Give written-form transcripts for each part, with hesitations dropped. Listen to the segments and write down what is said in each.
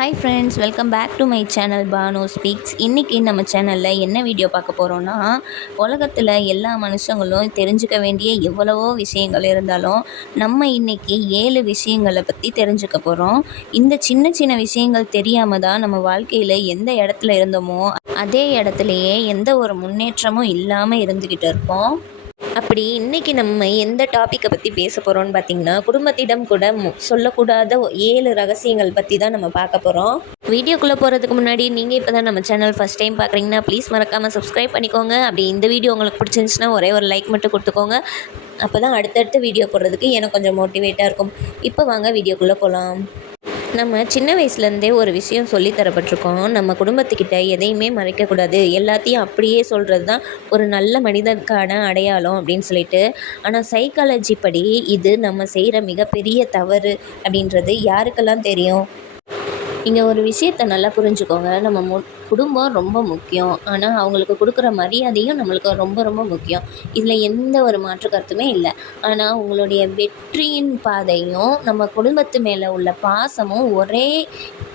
Hi friends, welcome back to my channel Banu speaks. இன்றைக்கி நம்ம சேனலில் என்ன வீடியோ பார்க்க போகிறோன்னா, உலகத்தில் எல்லா மனுஷங்களும் தெரிஞ்சுக்க வேண்டிய எவ்வளவோ விஷயங்கள் இருந்தாலும் நம்ம இன்றைக்கி 7 விஷயங்களை பற்றி தெரிஞ்சுக்க போகிறோம். இந்த சின்ன சின்ன விஷயங்கள் தெரியாமல் தான் நம்ம வாழ்க்கையில் எந்த இடத்துல இருந்தோமோ அதே இடத்துலையே எந்த ஒரு முன்னேற்றமும் இல்லாமல் இருந்துக்கிட்டு இருப்போம். அப்படி இன்றைக்கி நம்ம எந்த டாப்பிக்கை பற்றி பேச போகிறோம்னு பார்த்திங்கன்னா, குடும்பத்திடம் கூட சொல்லக்கூடாத 7 ரகசியங்கள் பற்றி தான் நம்ம பார்க்க போகிறோம். வீடியோக்குள்ளே போகிறதுக்கு முன்னாடி நீங்கள் இப்போ தான் நம்ம சேனல் ஃபஸ்ட் டைம் பார்க்குறீங்கன்னா ப்ளீஸ் மறக்காமல் சப்ஸ்கிரைப் பண்ணிக்கோங்க. அப்படி இந்த வீடியோ உங்களுக்கு பிடிச்சிருந்துச்சுன்னா ஒரே ஒரு லைக் மட்டும் கொடுத்துக்கோங்க. அப்போ தான் அடுத்தடுத்து வீடியோ போடுறதுக்கு எனக்கு கொஞ்சம் மோட்டிவேட்டாக இருக்கும். இப்போ வாங்க வீடியோக்குள்ளே போகலாம். நம்ம சின்ன வயசுலேருந்தே ஒரு விஷயம் சொல்லி தரப்பட்டிருக்கோம். நம்ம குடும்பத்துக்கிட்ட எதையுமே மறைக்கக்கூடாது, எல்லாத்தையும் அப்படியே சொல்கிறது தான் ஒரு நல்ல மனிதனுக்கான அடையாளம் அப்படின்னு சொல்லிட்டு. ஆனால் சைக்காலஜி படி இது நம்ம செய்கிற மிகப்பெரிய தவறு அப்படின்றது யாருக்கெல்லாம் தெரியும்? இங்கே ஒரு விஷயத்தை நல்லா புரிஞ்சுக்கோங்க. நம்ம குடும்பம் ரொம்ப முக்கியம். ஆனால் அவங்களுக்கு கொடுக்குற மரியாதையும் நம்மளுக்கு ரொம்ப ரொம்ப முக்கியம். இதில் எந்த ஒரு மாற்று கருத்துமே இல்லை. ஆனால் உங்களுடைய வெற்றியின் பாதையும் நம்ம குடும்பத்து மேலே உள்ள பாசமும் ஒரே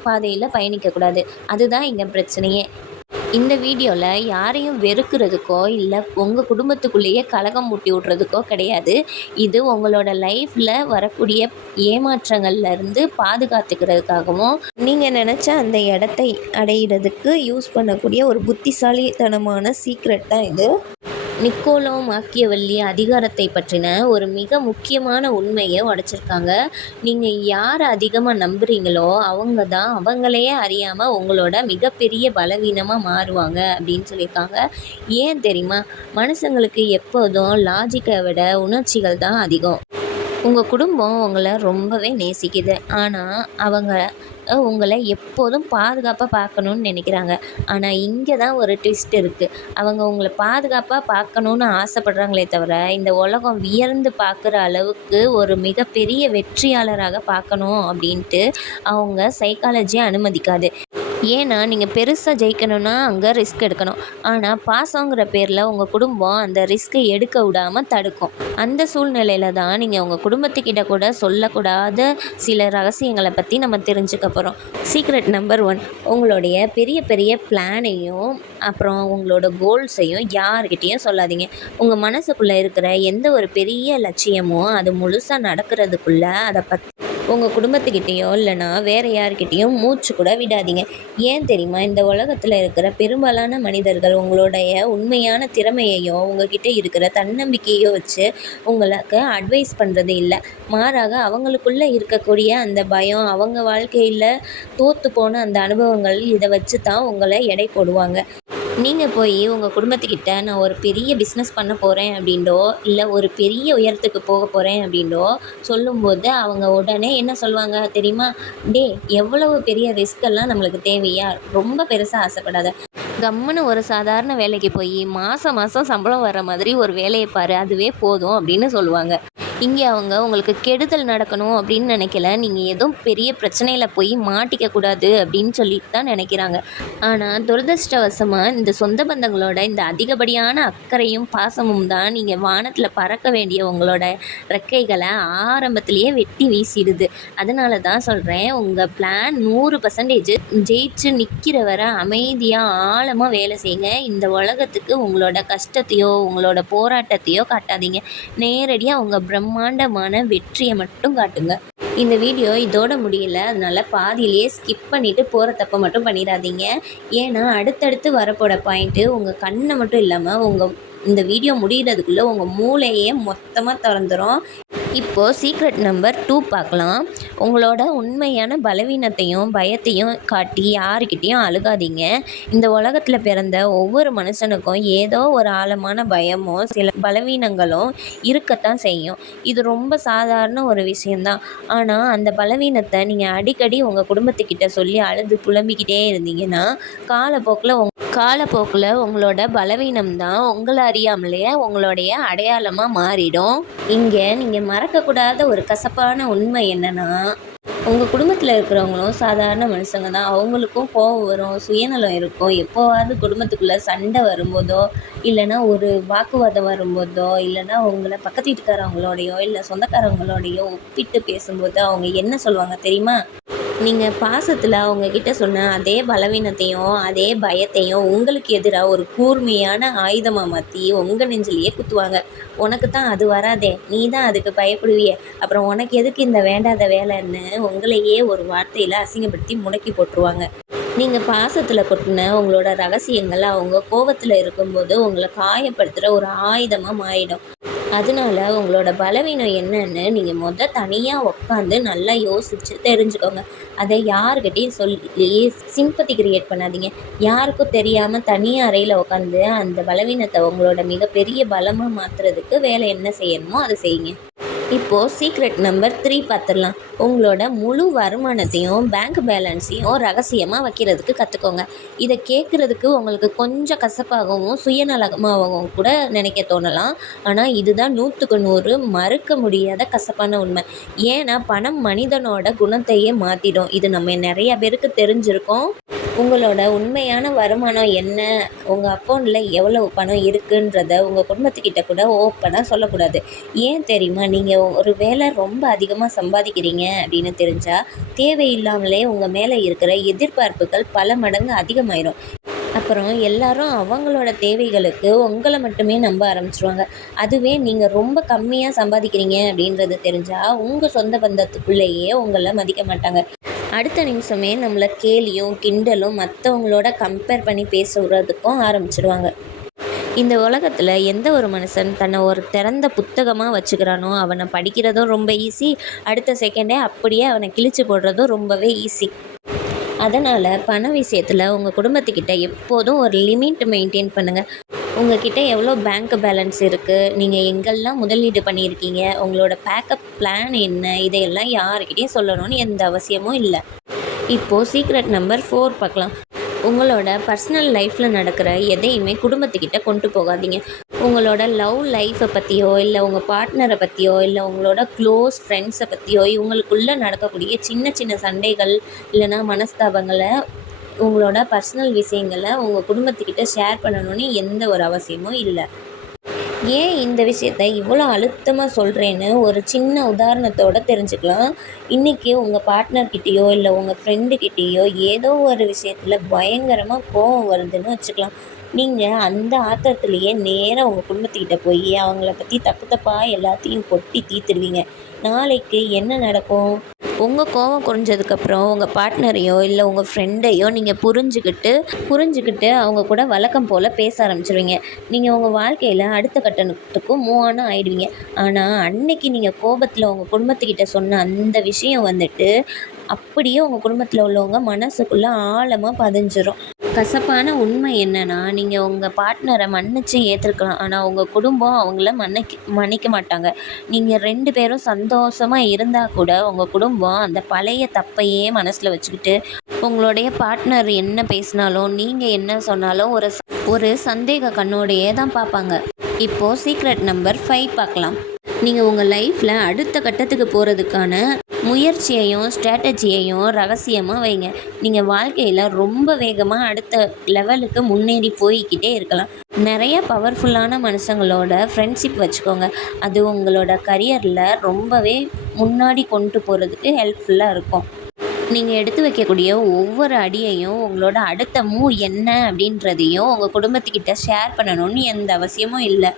பாதையில் பயணிக்கக்கூடாது. அதுதான் இங்கே பிரச்சனையே. இந்த வீடியோவில் யாரையும் வெறுக்கிறதுக்கோ இல்லை உங்கள் குடும்பத்துக்குள்ளேயே கலகம் மூட்டி விட்றதுக்கோ கிடையாது. இது உங்களோட லைஃப்பில் வரக்கூடிய ஏமாற்றங்கள்லேருந்து பாதுகாத்துக்கிறதுக்காகவும் நீங்கள் நினச்ச அந்த இடத்தை அடையிறதுக்கு யூஸ் பண்ணக்கூடிய ஒரு புத்திசாலித்தனமான சீக்ரெட் தான் இது. நிக்கோலோ மாக்கியவெல்லி அதிகாரத்தை பற்றின ஒரு மிக முக்கியமான உண்மையை உடைச்சிருக்காங்க. நீங்கள் யாரை அதிகமாக நம்புகிறீங்களோ அவங்க தான் அவங்களையே அறியாமல் உங்களோட மிகப்பெரிய பலவீனமாக மாறுவாங்க அப்படின்னு சொல்லியிருக்காங்க. ஏன் தெரியுமா? மனுஷங்களுக்கு எப்போதும் லாஜிக்கை விட உணர்ச்சிகள் தான் அதிகம். உங்கள் குடும்பம் உங்களை ரொம்பவே நேசிக்குது. ஆனால் அவங்க உங்களை எப்போதும் பாதுகாப்பாக பார்க்கணுன்னு நினைக்கிறாங்க. ஆனால் இங்கே தான் ஒரு ட்விஸ்ட் இருக்குது. அவங்க உங்களை பாதுகாப்பாக பார்க்கணுன்னு ஆசைப்படுறாங்களே தவிர இந்த உலகம் வியர்ந்து பார்க்குற அளவுக்கு ஒரு மிகப்பெரிய வெற்றியாளராக பார்க்கணும் அப்படின்ட்டு அவங்க சைக்காலஜி அனுமதிக்காது. ஏன்னா நீங்கள் பெருசாக ஜெயிக்கணும்னா அங்கே ரிஸ்க் எடுக்கணும். ஆனால் பாசங்கிற பேரில் உங்கள் குடும்பம் அந்த ரிஸ்க்கை எடுக்க விடாமல் தடுக்கும். அந்த சூழ்நிலையில் தான் நீங்கள் உங்கள் குடும்பத்துக்கிட்ட கூட சொல்லக்கூடாத சில ரகசியங்களை பற்றி நம்ம தெரிஞ்சுக்க போகிறோம். சீக்ரெட் நம்பர் 1, உங்களுடைய பெரிய பெரிய பிளானையும் அப்புறம் உங்களோட கோல்ஸையும் யார்கிட்டையும் சொல்லாதீங்க. உங்கள் மனசுக்குள்ளே இருக்கிற எந்த ஒரு பெரிய லட்சியமும் அது முழுசாக நடக்கிறதுக்குள்ளே அதை பற்றி உங்கள் குடும்பத்துக்கிட்டேயோ இல்லைனா வேறு யார்கிட்டையும் மூச்சு கூட விடாதீங்க. ஏன் தெரியுமா? இந்த உலகத்தில் இருக்கிற பெரும்பாலான மனிதர்கள் உங்களுடைய உண்மையான திறமையையோ உங்ககிட்ட இருக்கிற தன்னம்பிக்கையோ வச்சு உங்களுக்கு அட்வைஸ் பண்ணுறது இல்லை. மாறாக அவங்களுக்குள்ளே இருக்கக்கூடிய அந்த பயம், அவங்க வாழ்க்கையில் தோற்று போன அந்த அனுபவங்கள், இதை வச்சு தான் உங்களை எடை போடுவாங்க. நீங்கள் போய் உங்கள் குடும்பத்துக்கிட்ட நான் ஒரு பெரிய பிஸ்னஸ் பண்ண போகிறேன் அப்படின்றோ இல்லை ஒரு பெரிய உயரத்துக்கு போக போகிறேன் அப்படின்றோ சொல்லும்போது அவங்க உடனே என்ன சொல்லுவாங்க தெரியுமா? எவ்வளவு பெரிய ரிஸ்கெல்லாம் நம்மளுக்கு தேவையா? ரொம்ப பெருசாக ஆசைப்படாத. கம்முன்னு ஒரு சாதாரண வேலைக்கு போய் மாதம் மாதம் சம்பளம் வர மாதிரி ஒரு வேலையை பாரு, அதுவே போதும் அப்படின்னு சொல்லுவாங்க. இங்கே அவங்க உங்களுக்கு கெடுதல் நடக்கணும் அப்படின்னு நினைக்கல. நீங்கள் எதுவும் பெரிய பிரச்சனையில் போய் மாட்டிக்கக்கூடாது அப்படின்னு சொல்லிட்டு தான் நினைக்கிறாங்க. ஆனால் துரதிர்ஷ்டவசமாக இந்த சொந்த பந்தங்களோட இந்த அதிகப்படியான அக்கறையும் பாசமும் தான் நீங்கள் வானத்தில் பறக்க வேண்டிய உங்களோட ரெக்கைகளை ஆரம்பத்திலேயே வெட்டி வீசிடுது. அதனால தான் சொல்கிறேன், உங்கள் பிளான் 100% ஜெயிச்சு நிற்கிற வர அமைதியாக ஆழமாக வேலை செய்யுங்க. இந்த உலகத்துக்கு உங்களோட கஷ்டத்தையோ உங்களோட போராட்டத்தையோ காட்டாதீங்க. நேரடியாக உங்கள் பிரம்மாண்டமான வெற்றியை மட்டும் காட்டுங்க. இந்த வீடியோ இதோட முடியல. அதனால் பாதியிலேயே ஸ்கிப் பண்ணிவிட்டு போகிற தப்பை மட்டும் பண்ணிடாதீங்க. ஏன்னா அடுத்தடுத்து வரப்போட பாயிண்ட்டு உங்கள் கண்ணை மட்டும் இல்லாமல் இந்த வீடியோ முடிகிறதுக்குள்ளே உங்கள் மூளையே மொத்தமாக திறந்துடும். இப்போது சீக்ரெட் நம்பர் 2 பார்க்கலாம். உங்களோட உண்மையான பலவீனத்தையும் பயத்தையும் காட்டி யாருக்கிட்டேயும் அழுகாதீங்க. இந்த உலகத்தில் பிறந்த ஒவ்வொரு மனுஷனுக்கும் ஏதோ ஒரு ஆழமான பயமோ சில பலவீனங்களும் இருக்கத்தான் செய்யும். இது ரொம்ப சாதாரண ஒரு விஷயந்தான். ஆனால் அந்த பலவீனத்தை நீங்கள் அடிக்கடி உங்கள் குடும்பத்துக்கிட்ட சொல்லி அழுது புலம்பிக்கிட்டே இருந்தீங்கன்னா காலப்போக்கில் உங்களோட பலவீனம் தான் உங்களை அறியாமலேயே உங்களுடைய அடையாளமாக மாறிடும். இங்கே நீங்கள் மறக்கக்கூடாத ஒரு கசப்பான உண்மை என்னென்னா, உங்கள் குடும்பத்தில் இருக்கிறவங்களும் சாதாரண மனுஷங்க தான். அவங்களுக்கும் கோபம் வரும், சுயநலம் இருக்கும். எப்போவாவது குடும்பத்துக்குள்ளே சண்டை வரும்போதோ இல்லைன்னா ஒரு வாக்குவாதம் வரும்போதோ இல்லைன்னா உங்களை பக்கத்து வீட்டுக்காரவங்களோடையோ இல்லை சொந்தக்காரவங்களோடையோ ஒப்பிட்டு பேசும்போது அவங்க என்ன சொல்லுவாங்க தெரியுமா? நீங்கள் பாசத்தில் அவங்கக்கிட்ட சொன்ன அதே பலவீனத்தையும் அதே பயத்தையும் உங்களுக்கு எதிராக ஒரு கூர்மையான ஆயுதமாக மாற்றி உங்கள் நெஞ்சிலேயே குத்துவாங்க. உனக்கு தான் அது வராதே, நீ தான் அதுக்கு பயப்படுவியே, அப்புறம் உனக்கு எதுக்கு இந்த வேண்டாத வேலைன்னு உங்களையே ஒரு வார்த்தையில் அசிங்கப்படுத்தி முடக்கி போட்டுருவாங்க. நீங்கள் பாசத்தில் கொட்டின உங்களோட ரகசியங்கள் அவங்க கோபத்தில் இருக்கும்போது உங்களை காயப்படுத்துகிற ஒரு ஆயுதமாக மாறிடும். அதனால உங்களோட பலவீனம் என்னன்னு நீங்கள் தனியாக உட்காந்து நல்லா யோசித்து தெரிஞ்சுக்கோங்க. அதை யாருக்கிட்டையும் சொல்லி சிம்பத்தி கிரியேட் பண்ணாதீங்க. யாருக்கும் தெரியாமல் தனியாக அறையில் உட்காந்து அந்த பலவீனத்தை உங்களோட மிகப்பெரிய பலமாக மாற்றுறதுக்கு வேலை என்ன செய்யணுமோ அதை செய்யுங்க. இப்போது சீக்ரெட் நம்பர் 3 பார்த்துடலாம். உங்களோட முழு வருமானத்தையும் பேங்க் பேலன்ஸையும் ரகசியமாக வைக்கிறதுக்கு கற்றுக்கோங்க. இதை கேட்குறதுக்கு உங்களுக்கு கொஞ்சம் கசப்பாகவும் சுயநலமாகவும் கூட நினைக்க தோணலாம். ஆனால் இதுதான் 100க்கு 100 மறுக்க முடியாத கசப்பான உண்மை. ஏன்னா பணம் மனிதனோட குணத்தையே மாற்றிடும். இது நம்ம நிறைய பேருக்கு தெரிஞ்சிருக்கோம். உங்களோட உண்மையான வருமானம் என்ன, உங்கள் அக்கௌண்ட்டில் எவ்வளவு பணம் இருக்குன்றத உங்கள் குடும்பத்துக்கிட்ட கூட ஓப்பனாக சொல்லக்கூடாது. ஏன் தெரியுமா? நீங்கள் ஒரு வேளை ரொம்ப அதிகமாக சம்பாதிக்கிறீங்க அப்படின்னு தெரிஞ்சால் தேவையில்லாமலே உங்கள் மேலே இருக்கிற எதிர்பார்ப்புகள் பல மடங்கு அதிகமாயிரும். அப்புறம் எல்லாரும் அவங்களோட தேவைகளுக்கு உங்களை மட்டுமே நம்ப ஆரம்பிச்சிருவாங்க. அதுவே நீங்கள் ரொம்ப கம்மியாக சம்பாதிக்கிறீங்க அப்படின்றது தெரிஞ்சால் உங்கள் சொந்த பந்தத்துக்குள்ளேயே உங்களை மதிக்க மாட்டாங்க. அடுத்த நிமிஷமே நம்மளை கேலியும் கிண்டலும் மற்றவங்களோட கம்பேர் பண்ணி பேசுகிறதுக்கும் ஆரம்பிச்சிடுவாங்க. இந்த உலகத்தில் எந்த ஒரு மனுஷன் தன்னை ஒரு திறந்த புத்தகமாக வச்சுக்கிறானோ அவனை படிக்கிறதும் ரொம்ப ஈஸி, அடுத்த செகண்டே அப்படியே அவனை கிழிச்சு போடுறதும் ரொம்பவே ஈஸி. அதனால் பண விஷயத்தில் உங்கள் குடும்பத்துக்கிட்ட எப்போதும் ஒரு லிமிட் மெயின்டைன் பண்ணுங்கள். உங்ககிட்ட எவ்வளோ பேங்க் பேலன்ஸ் இருக்குது, நீங்கள் எங்கெல்லாம் முதலீடு பண்ணியிருக்கீங்க, உங்களோட பேக்கப் பிளான் என்ன, இதையெல்லாம் யாருக்கிட்டையும் சொல்லணும்னு எந்த அவசியமும் இல்லை. இப்போது சீக்ரெட் நம்பர் 4 பார்க்கலாம். உங்களோட பர்சனல் லைஃப்பில் நடக்கிற எதையுமே குடும்பத்துக்கிட்ட கொண்டு போகாதீங்க. உங்களோட லவ் லைஃப்பை பற்றியோ இல்லை உங்கள் பார்ட்னரை பற்றியோ இல்லை உங்களோட க்ளோஸ் ஃப்ரெண்ட்ஸை பற்றியோ இவங்களுக்குள்ளே நடக்கக்கூடிய சின்ன சின்ன சண்டைகள் இல்லைன்னா மனஸ்தாபங்களை உங்களோட பர்சனல் விஷயங்களை உங்கள் குடும்பத்துக்கிட்ட ஷேர் பண்ணணும்னு எந்த ஒரு அவசியமும் இல்லை. ஏன் இந்த விஷயத்த இவ்வளோ அழுத்தமாக சொல்கிறேன்னு ஒரு சின்ன உதாரணத்தோடு தெரிஞ்சுக்கலாம். இன்றைக்கி உங்கள் பார்ட்னர்கிட்டேயோ இல்லை உங்கள் ஃப்ரெண்டுக்கிட்டேயோ ஏதோ ஒரு விஷயத்தில் பயங்கரமாக கோவம் வருதுன்னு வச்சுக்கலாம். நீங்கள் அந்த ஆத்திரத்துலேயே நேராக உங்கள் குடும்பத்துக்கிட்ட போய் அவங்கள பற்றி தப்பு தப்பாக எல்லாத்தையும் கொட்டி தீர்த்துடுவீங்க. நாளைக்கு என்ன நடக்கும்? உங்கள் கோவம் குறைஞ்சதுக்கப்புறம் உங்கள் பார்ட்னரையோ இல்லை உங்கள் ஃப்ரெண்டையோ நீங்கள் புரிஞ்சுக்கிட்டு அவங்க கூட வழக்கம் போல் பேச ஆரம்பிச்சிருவீங்க. நீங்கள் உங்கள் வாழ்க்கையில் அடுத்த கட்டணத்துக்கும் மூவ் ஆன் ஆகிடுவீங்க. ஆனால் அன்னைக்கு நீங்கள் கோபத்தில் உங்கள் குடும்பத்துக்கிட்ட சொன்ன அந்த விஷயம் வந்துட்டு அப்படியே உங்கள் குடும்பத்தில் உள்ளவங்க மனசுக்குள்ளே ஆழமாக பதிஞ்சிரும். கசப்பான உண்மை என்னென்னா, நீங்கள் உங்கள் பார்ட்னரை மன்னிச்சு ஏற்றுக்கலாம், ஆனால் உங்கள் குடும்பம் அவங்கள மன்னிக்க மாட்டாங்க. நீங்கள் 2 பேரும் சந்தோஷமாக இருந்தால் கூட உங்கள் குடும்பம் அந்த பழைய தப்பையே மனசில் வச்சுக்கிட்டு உங்களுடைய பார்ட்னர் என்ன பேசினாலும் நீங்கள் என்ன சொன்னாலும் ஒரு சந்தேக கண்ணோடையே தான் பார்ப்பாங்க. இப்போது சீக்ரெட் நம்பர் 5 பார்க்கலாம். நீங்கள் உங்கள் லைஃப்பில் அடுத்த கட்டத்துக்கு போகிறதுக்கான முயற்சியையும் ஸ்ட்ராட்டஜியையும் ரகசியமாக வைங்க. நீங்கள் வாழ்க்கையில் ரொம்ப வேகமாக அடுத்த லெவலுக்கு முன்னேறி போய்கிட்டே இருக்கலாம். நிறைய பவர்ஃபுல்லான மனுஷங்களோட ஃப்ரெண்ட்ஷிப் வச்சுக்கோங்க. அது உங்களோட கரியரில் ரொம்பவே முன்னாடி கொண்டு போகிறதுக்கு ஹெல்ப்ஃபுல்லாக இருக்கும். நீங்கள் எடுத்து வைக்கக்கூடிய ஒவ்வொரு அடியையும் உங்களோட அடுத்த மூவ் என்ன அப்படின்றதையும் உங்கள் குடும்பத்துக்கிட்ட ஷேர் பண்ணணும்னு எந்த அவசியமும் இல்லை.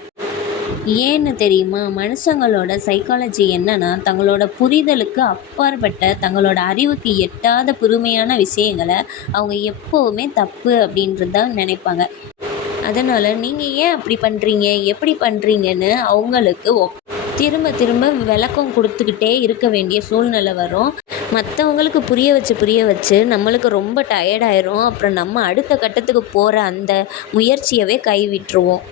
ஏன்னு தெரியுமா? மனுஷங்களோட சைக்காலஜி என்னன்னா, தங்களோட புரிதலுக்கு அப்பாற்பட்ட தங்களோட அறிவுக்கு எட்டாத புதுமையான விஷயங்களை அவங்க எப்போவுமே தப்பு அப்படின்றத நினைப்பாங்க. அதனால் நீங்கள் ஏன் அப்படி பண்ணுறீங்க, எப்படி பண்ணுறீங்கன்னு அவங்களுக்கு திரும்ப திரும்ப விளக்கம் கொடுத்துக்கிட்டே இருக்க வேண்டிய சூழ்நிலை வரும். மற்றவங்களுக்கு புரிய வச்சு நம்மளுக்கு ரொம்ப டயர்டாயிரும். அப்புறம் நம்ம அடுத்த கட்டத்துக்கு போகிற அந்த முயற்சியவே கைவிட்டுருவோம்.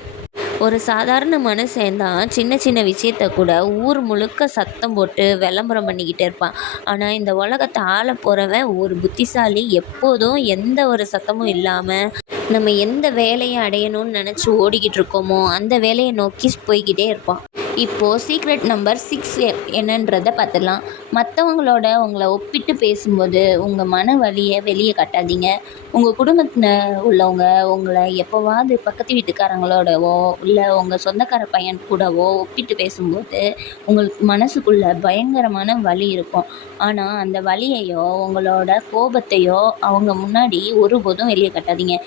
ஒரு சாதாரண மனுஷன் தான் சின்ன சின்ன விஷயத்த கூட ஊர் முழுக்க சத்தம் போட்டு விளம்பரம் பண்ணிக்கிட்டு இருப்பான். ஆனால் இந்த உலகத்தை ஆள போகிறவன் ஒரு புத்திசாலி எப்போதும் எந்த ஒரு சத்தமும் இல்லாமல் நம்ம எந்த வேலையை அடையணும்னு நினச்சி ஓடிக்கிட்டு இருக்கோமோ அந்த வேலையை நோக்கி போய்கிட்டே இருப்பான். இப்போது சீக்ரெட் நம்பர் 6 என்னன்றதை பார்த்துடலாம். மற்றவங்களோட உங்களை ஒப்பிட்டு பேசும்போது உங்கள் மன வலியை வெளியே காட்டாதீங்க. உங்கள் குடும்பத்தில் உள்ளவங்க உங்களை எப்போவாவது பக்கத்து வீட்டுக்காரங்களோடவோ இல்லை உங்கள் சொந்தக்கார பையன் கூடவோ ஒப்பிட்டு பேசும்போது உங்களுக்கு மனசுக்குள்ள பயங்கரமான வலி இருக்கும். ஆனால் அந்த வலியையோ உங்களோட கோபத்தையோ அவங்க முன்னாடி ஒருபோதும் வெளியே காட்டாதீங்க.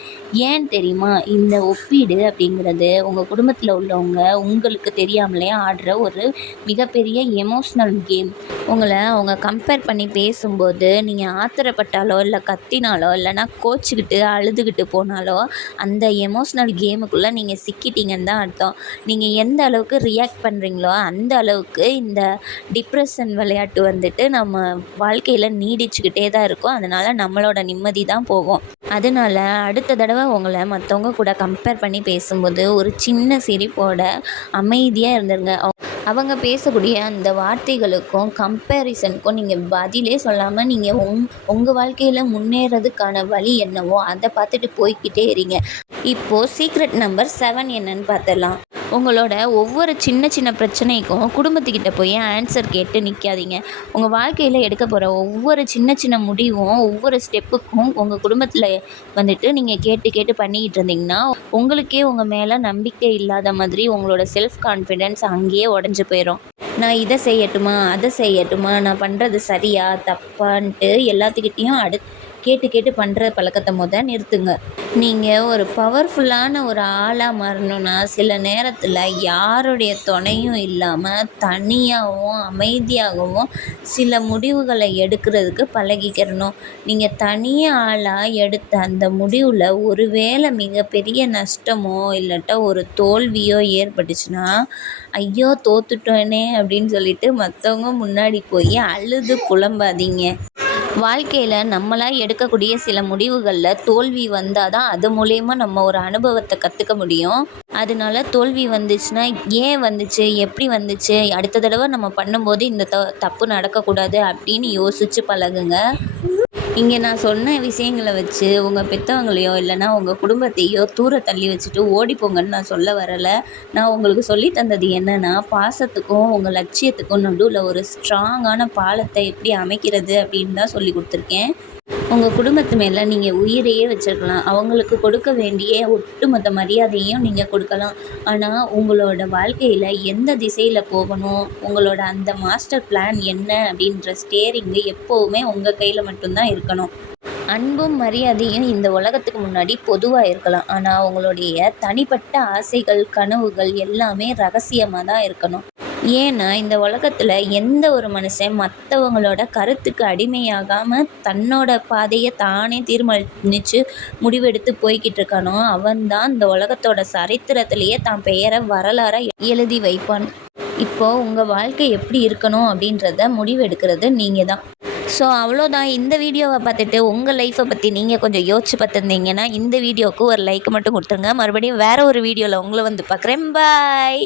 ஏன் தெரியுமா? இந்த ஒப்பீடு அப்படிங்கிறது உங்கள் குடும்பத்தில் உள்ளவங்க உங்களுக்கு தெரியாமலே ஆடுற ஒரு மிகப்பெரிய எமோஷ்னல் கேம். உங்களை அவங்க கம்பேர் பண்ணி பேசும்போது நீங்கள் ஆத்திரப்பட்டாலோ இல்லை கத்தினாலோ இல்லைனா கோச்சிக்கிட்டு அழுதுகிட்டு போனாலோ அந்த எமோஷ்னல் கேமுக்குள்ளே நீங்கள் சிக்கிட்டீங்கன்னு தான் அர்த்தம். நீங்கள் எந்த அளவுக்கு ரியாக்ட் பண்ணுறீங்களோ அந்த அளவுக்கு இந்த டிப்ரெஷன் விளையாட்டு வந்துட்டு நம்ம வாழ்க்கையில் நீடிச்சுக்கிட்டே தான் இருக்கும். அதனால் நம்மளோட நிம்மதி தான் போகும். அதனால அடுத்த தடவை உங்களை மற்றவங்க கூட கம்பேர் பண்ணி பேசும்போது ஒரு சின்ன சிரிப்போட அமைதியாக இருந்துருங்க. அவங்க பேசக்கூடிய அந்த வார்த்தைகளுக்கும் கம்பேரிசனுக்கும் நீங்கள் பதிலே சொல்லாமல் நீங்கள் உங்கள் வாழ்க்கையில் முன்னேறதுக்கான வழி என்னவோ அதை பார்த்துட்டு போய்க்கிட்டே இருங்க. இப்போது சீக்ரெட் நம்பர் 7 என்னன்னு பார்த்துடலாம். உங்களோட ஒவ்வொரு சின்ன சின்ன பிரச்சனைக்கும் குடும்பத்துக்கிட்ட போய் ஆன்சர் கேட்டு நிற்காதீங்க. உங்கள் வாழ்க்கையில் எடுக்க போகிற ஒவ்வொரு சின்ன சின்ன முடிவும் ஒவ்வொரு ஸ்டெப்புக்கும் உங்கள் குடும்பத்தில் வந்துட்டு நீங்கள் கேட்டு கேட்டு பண்ணிக்கிட்டு இருந்தீங்கன்னா உங்களுக்கே உங்கள் மேலே நம்பிக்கை இல்லாத மாதிரி உங்களோட செல்ஃப் கான்ஃபிடென்ஸ் அங்கேயே உடஞ்சி போயிடும். நான் இதை செய்யட்டுமா, அதை செய்யட்டுமா, நான் பண்ணுறது சரியா தப்பான்ட்டு எல்லாத்துக்கிட்டேயும் கேட்டு கேட்டு பண்ணுற பழக்கத்தை நிறுத்துங்க. நீங்கள் ஒரு பவர்ஃபுல்லான ஒரு ஆளாக மாறணும்னா சில நேரத்தில் யாருடைய துணையும் இல்லாமல் தனியாகவும் அமைதியாகவும் சில முடிவுகளை எடுக்கிறதுக்கு பழகிக்கிறணும். நீங்கள் தனியாக ஆளாக எடுத்த அந்த முடிவில் ஒருவேளை மிகப்பெரிய நஷ்டமோ இல்லாட்டா ஒரு தோல்வியோ ஏற்பட்டுச்சுன்னா ஐயோ தோத்துட்டோனே அப்படின்னு சொல்லிட்டு மற்றவங்க முன்னாடி போய் அழுது புலம்பாதீங்க. வாழ்க்கையில் நம்மளாக எடுக்கக்கூடிய சில முடிவுகளில் தோல்வி வந்தால் தான் அது மூலயமா நம்ம ஒரு அனுபவத்தை கற்றுக்க முடியும். அதனால தோல்வி வந்துச்சுன்னா ஏன் வந்துச்சு, எப்படி வந்துச்சு, அடுத்த தடவை நம்ம பண்ணும்போது இந்த தப்பு நடக்கக்கூடாது அப்படின்னு யோசித்து பழகுங்க. இங்கே நான் சொன்ன விஷயங்களை வச்சு உங்கள் பெற்றவங்களையோ இல்லைனா உங்கள் குடும்பத்தையோ தூர தள்ளி வச்சுட்டு ஓடிப்போங்கன்னு நான் சொல்ல வரலை. நான் உங்களுக்கு சொல்லி தந்தது என்னென்னா பாசத்துக்கும் உங்கள் லட்சியத்துக்கும் நடுவில் ஒரு ஸ்ட்ராங்கான பாலத்தை எப்படி அமைக்கிறது அப்படின்னு தான் சொல்லி கொடுத்துருக்கேன். உங்கள் குடும்பத்து மேலே நீங்கள் உயிரையே வச்சுருக்கலாம். அவங்களுக்கு கொடுக்க வேண்டிய ஒட்டுமொத்த மரியாதையும் நீங்கள் கொடுக்கலாம். ஆனால் உங்களோட வாழ்க்கையில் எந்த திசையில் போகணும், உங்களோட அந்த மாஸ்டர் பிளான் என்ன அப்படின்ற ஸ்டேரிங்கு எப்போவுமே உங்கள் கையில் மட்டும்தான் இருக்கணும். அன்பும் மரியாதையும் இந்த உலகத்துக்கு முன்னாடி பொதுவாக இருக்கலாம். ஆனால் உங்களுடைய தனிப்பட்ட ஆசைகள் கனவுகள் எல்லாமே ரகசியமாக தான் இருக்கணும். ஏன்னா இந்த உலகத்தில் எந்த ஒரு மனுஷன் மற்றவங்களோட கருத்துக்கு அடிமையாகாமல் தன்னோட பாதையை தானே தீர்மானித்து முடிவெடுத்து போய்கிட்டு இருக்கானோ அவன்தான் இந்த உலகத்தோட சரித்திரத்திலேயே தான் பெயரை வரலாறாக எழுதி வைப்பான். இப்போது உங்கள் வாழ்க்கை எப்படி இருக்கணும் அப்படின்றத முடிவெடுக்கிறது நீங்கள் தான். ஸோ அவ்வளோதான். இந்த வீடியோவை பார்த்துட்டு உங்கள் லைஃப்பை பற்றி நீங்கள் கொஞ்சம் யோசிச்சு பார்த்துருந்தீங்கன்னா இந்த வீடியோவுக்கு ஒரு லைக் மட்டும் கொடுத்துருங்க. மறுபடியும் வேறு ஒரு வீடியோவில் உங்களை வந்து பார்க்குறேன். பாய்.